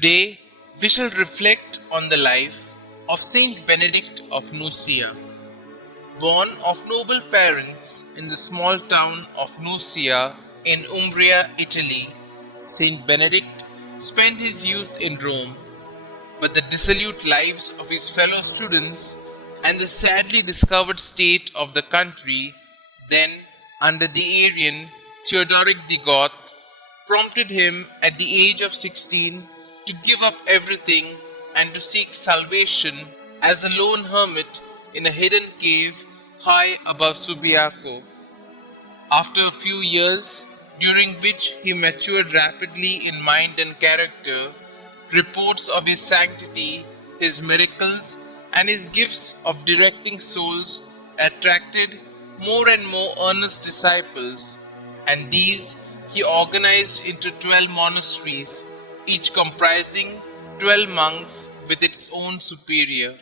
Today, we shall reflect on the life of St Benedict of Nursia. Born of noble parents in the small town of Nursia in Umbria, Italy, St Benedict spent his youth in Rome, but the dissolute lives of his fellow students and the sadly discovered state of the country then under the Arian Theodoric the Goth prompted him at the age of 16 to give up everything and to seek salvation as a lone hermit in a hidden cave high above Subiaco. After a few years, during which he matured rapidly in mind and character, reports of his sanctity, his miracles, and his gifts of directing souls attracted more and more earnest disciples, and these he organized into 12 monasteries, each comprising 12 monks with its own superior.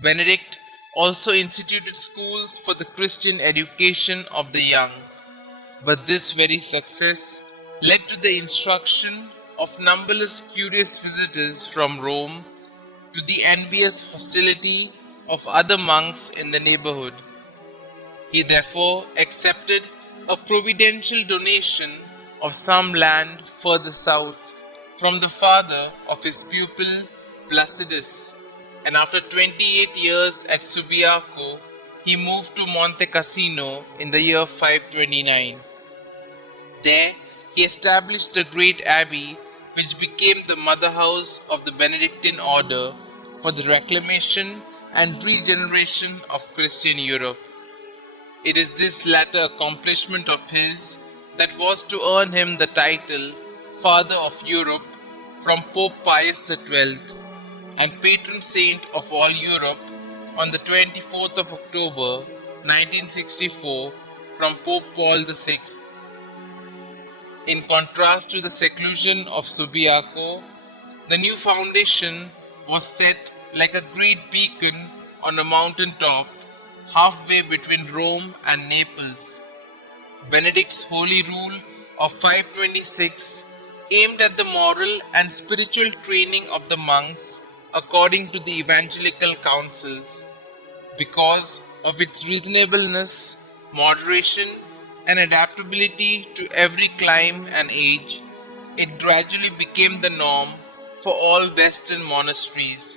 Benedict also instituted schools for the Christian education of the young, but this very success led to the instruction of numberless curious visitors from Rome to the envious hostility of other monks in the neighborhood. He therefore accepted a providential donation of some land further south from the father of his pupil Placidus, and after 28 years at Subiaco, he moved to Monte Cassino in the year 529. There he established a great abbey which became the mother house of the Benedictine order for the reclamation and regeneration of Christian Europe. It is this latter accomplishment of his that was to earn him the title Father of Europe from Pope Pius XII and patron saint of all Europe on the 24th of October 1964 from Pope Paul VI. In contrast to the seclusion of Subiaco, the new foundation was set like a great beacon on a mountain top halfway between Rome and Naples. Benedict's holy rule of 526 aimed at the moral and spiritual training of the monks according to the evangelical counsels. Because of its reasonableness, moderation, and adaptability to every clime and age, it gradually became the norm for all Western monasteries.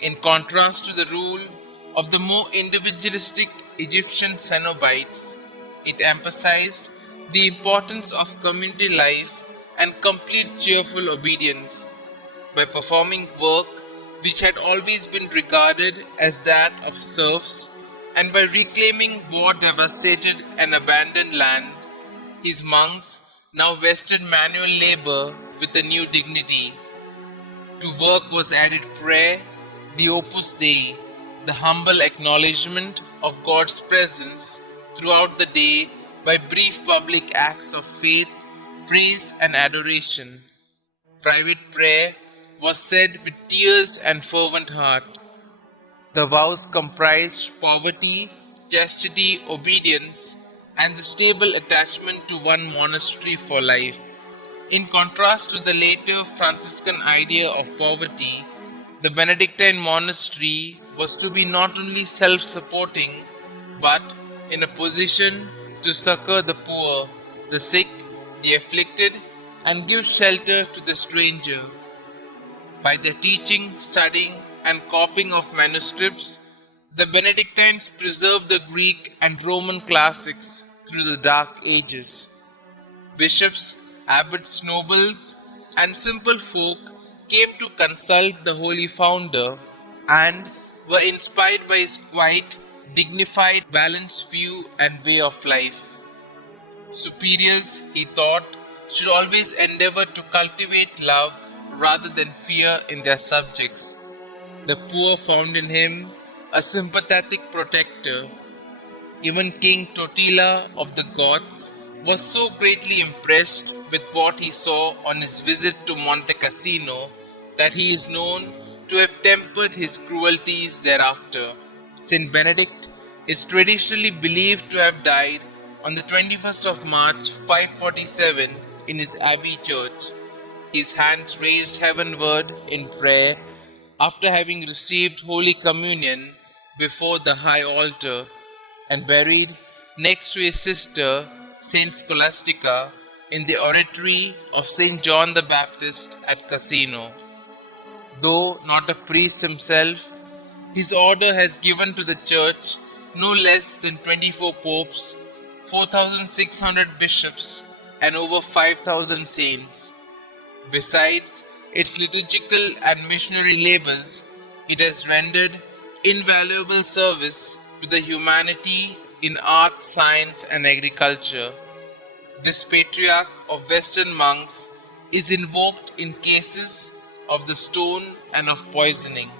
In contrast to the rule of the more individualistic Egyptian Cenobites, it emphasized the importance of community life and complete cheerful obedience by performing work which had always been regarded as that of serfs, and by reclaiming war-devastated and abandoned land. His monks now vested manual labor with a new dignity. To work was added prayer, the Opus Dei, the humble acknowledgement of God's presence throughout the day by brief public acts of faith, praise and adoration. Private prayer was said with tears and fervent heart. The vows comprised poverty, chastity, obedience, and the stable attachment to one monastery for life. In contrast to the later Franciscan idea of poverty, the Benedictine monastery was to be not only self-supporting, but in a position to succor the poor, the sick, the afflicted, and give shelter to the stranger. By their teaching, studying, and copying of manuscripts, the Benedictines preserved the Greek and Roman classics through the Dark Ages. Bishops, abbots, nobles, and simple folk came to consult the holy founder and were inspired by his quiet, dignified, balanced view and way of life. Superiors, he thought, should always endeavor to cultivate love rather than fear in their subjects. The poor found in him a sympathetic protector. Even King Totila of the Goths was so greatly impressed with what he saw on his visit to Monte Cassino that he is known to have tempered his cruelties thereafter. St. Benedict is traditionally believed to have died on the 21st of March 547 in his abbey church. his hands raised heavenward in prayer after having received Holy Communion before the high altar, and buried next to his sister, Saint Scholastica, in the oratory of Saint John the Baptist at Cassino. Though not a priest himself, his order has given to the Church no less than 24 popes, 4,600 bishops, and over 5,000 saints. Besides its liturgical and missionary labors, it has rendered invaluable service to the humanity in art, science, and agriculture. This patriarch of Western monks is invoked in cases of the stone and of poisoning.